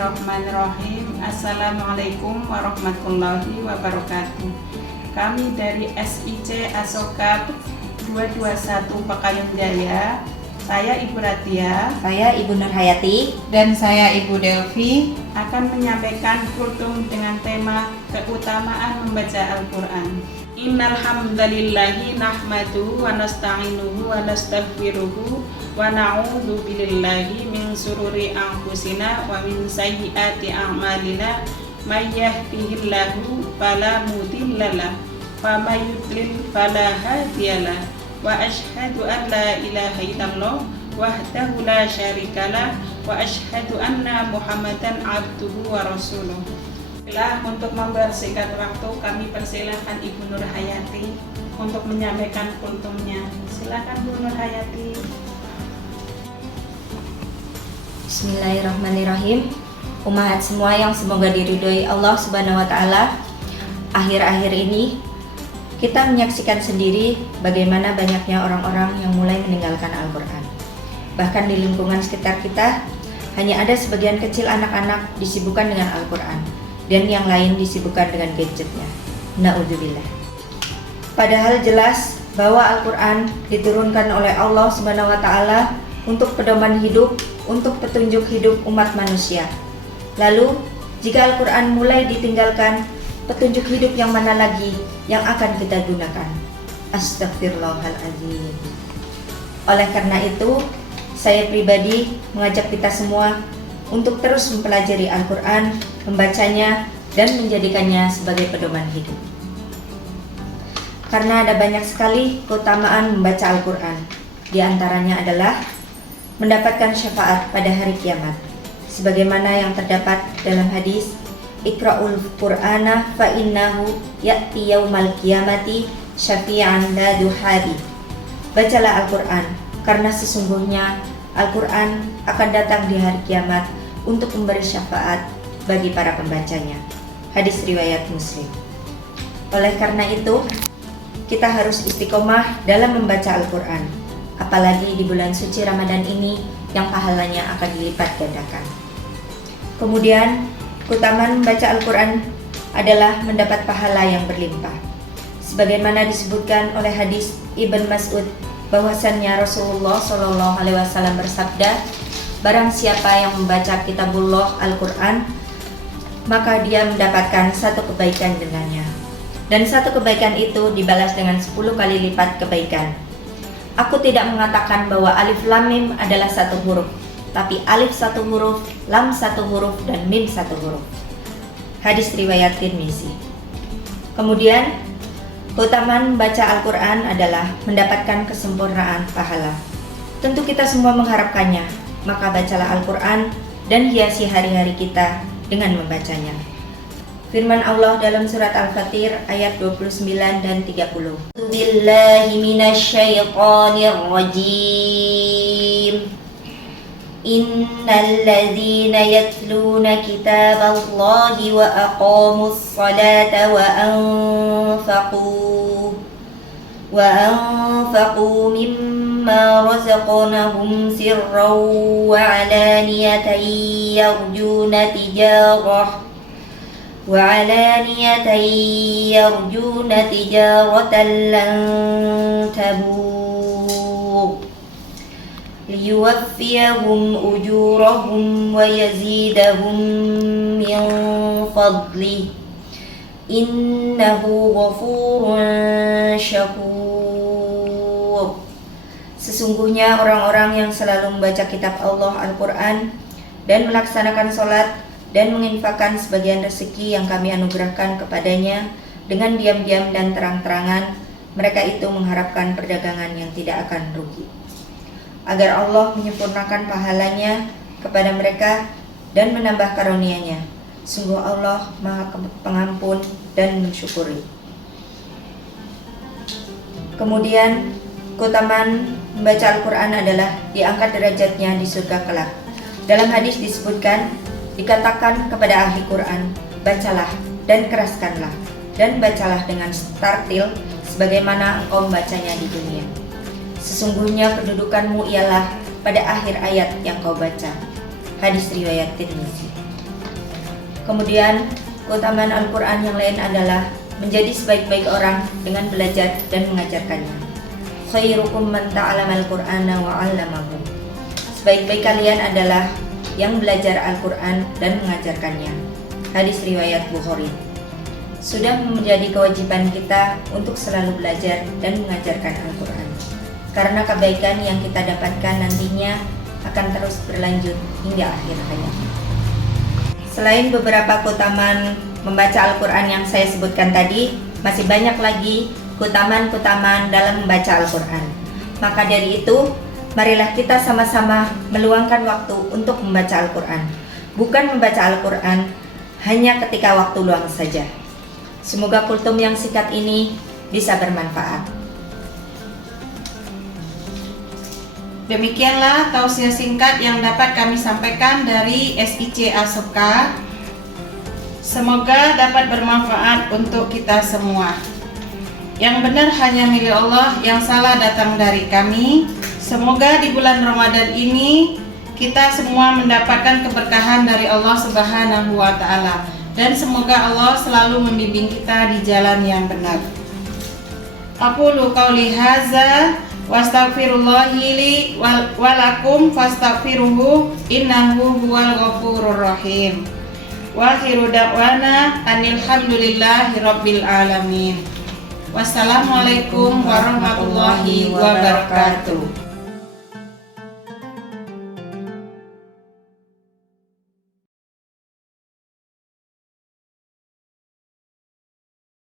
Bismillahirrahmanirrahim. Assalamualaikum warahmatullahi wabarakatuh. Kami dari SIC Asokab 221 Pekayun Jaya. Saya Ibu Ratia. Saya Ibu Nurhayati. Dan saya Ibu Delvi Akan menyampaikan kultum dengan tema keutamaan membaca Al-Quran. Innal hamdalillahi nahmaduhu wa nasta'inuhu wa nastaghfiruhu wa na'udzu billahi min sururi anfusina wa min sayyiati a'malina may yahdihillahu fala mudhillalah wa may yudlil fala hadiyalah wa asyhadu an la ilaha illallah wahdahu la syarikalah wa asyhadu anna Muhammadan abduhu wa rasuluh. Untuk membersihkan waktu, kami persilahkan Ibu Nurhayati untuk menyampaikan kultumnya. Silakan Bu Nurhayati. Bismillahirrahmanirrahim. Umat semua yang semoga diridhoi Allah Subhanahu wa taala. Akhir-akhir ini kita menyaksikan sendiri bagaimana banyaknya orang-orang yang mulai meninggalkan Al-Quran. Bahkan di lingkungan sekitar kita hanya ada sebagian kecil anak-anak disibukkan dengan Al-Quran dan yang lain disibukkan dengan gadgetnya. Na'udzubillah. Padahal jelas bahwa Al-Quran diturunkan oleh Allah Subhanahu wa taala untuk pedoman hidup, untuk petunjuk hidup umat manusia. Lalu, jika Al-Quran mulai ditinggalkan, petunjuk hidup yang mana lagi yang akan kita gunakan? Astagfirullahaladzim. Oleh karena itu, saya pribadi mengajak kita semua untuk terus mempelajari Al-Quran, membacanya, dan menjadikannya sebagai pedoman hidup. Karena ada banyak sekali keutamaan membaca Al-Quran. Di antaranya adalah mendapatkan syafaat pada hari kiamat, sebagaimana yang terdapat dalam hadis, Iqra'ul Qur'ana fa innahu ya'ti yaumal qiyamati syafi'an la duhari. Bacalah Al-Quran, karena sesungguhnya Al-Quran akan datang di hari kiamat untuk memberi syafaat bagi para pembacanya. Hadis riwayat Muslim. Oleh karena itu, kita harus istiqomah dalam membaca Al-Quran, apalagi di bulan suci Ramadan ini yang pahalanya akan dilipat gandakan. Kemudian, keutamaan membaca Al-Quran adalah mendapat pahala yang berlimpah. Sebagaimana disebutkan oleh hadis Ibn Mas'ud, bahwasannya Rasulullah SAW bersabda, barang siapa yang membaca kitabullah Al-Quran, maka dia mendapatkan satu kebaikan dengannya. Dan satu kebaikan itu dibalas dengan 10 kali lipat kebaikan. Aku tidak mengatakan bahwa alif lam mim adalah satu huruf, tapi alif satu huruf, lam satu huruf, dan mim satu huruf. Hadis riwayat Tirmizi. Kemudian, keutamaan membaca Al-Quran adalah mendapatkan kesempurnaan pahala. Tentu kita semua mengharapkannya, maka bacalah Al-Quran dan hiasi hari-hari kita dengan membacanya. Firman Allah dalam surat Al-Fatir ayat 29 dan 30. Billahi minasyaitonir rajim. Innal ladzina yatluna kitaballahi wa aqamus salata wa anfaqu mimma razaqnahum sirran wa alaniyatan yarjuna tijaratan lan tabur liyuwaffiyahum ujurahum wa yazidahum min fadlih innahu ghafurun syakur. Sesungguhnya orang-orang yang selalu membaca kitab Allah Al-Quran dan melaksanakan sholat dan menginfakkan sebagian rezeki yang kami anugerahkan kepadanya dengan diam-diam dan terang-terangan, mereka itu mengharapkan perdagangan yang tidak akan rugi, agar Allah menyempurnakan pahalanya kepada mereka dan menambah karunia-Nya. Sungguh Allah Maha Pengampun dan mensyukuri. Kemudian, keutamaan membaca Al-Quran adalah diangkat derajatnya di surga kelak. Dalam hadis disebutkan, dikatakan kepada ahli Quran, bacalah dan keraskanlah, dan bacalah dengan tartil sebagaimana engkau membacanya di dunia. Sesungguhnya kedudukanmu ialah pada akhir ayat yang kau baca. Hadis riwayat Tirmizi. Kemudian, keutamaan Al-Quran yang lain adalah menjadi sebaik-baik orang dengan belajar dan mengajarkannya. Khairukum man ta'allama al-Qur'ana wa 'allamahu. Sebaik-baik kalian adalah yang belajar Al-Quran dan mengajarkannya. Hadis riwayat Bukhari. Sudah menjadi kewajiban kita untuk selalu belajar dan mengajarkan Al-Quran, karena kebaikan yang kita dapatkan nantinya akan terus berlanjut hingga akhir hayat. Selain beberapa keutamaan membaca Al-Quran yang saya sebutkan tadi, masih banyak lagi keutamaan-keutamaan dalam membaca Al-Quran. Maka dari itu, marilah kita sama-sama meluangkan waktu untuk membaca Al-Quran. Bukan membaca Al-Quran hanya ketika waktu luang saja. Semoga kultum yang singkat ini bisa bermanfaat. Demikianlah tausiah singkat yang dapat kami sampaikan dari SIC Asoka. Semoga dapat bermanfaat untuk kita semua. Yang benar hanya milik Allah, yang salah datang dari kami. Semoga di bulan Ramadan ini kita semua mendapatkan keberkahan dari Allah Subhanahu wa Ta'ala, dan semoga Allah selalu membimbing kita di jalan yang benar. Aqulu qauli hadza wastaghfirullahi li wa lakum fastaghfiruhu innahu huwal ghafurur rahim. Wa akhiru da'wana anil hamdulillahi rabbil alamin. Wassalamualaikum warahmatullahi wabarakatuh.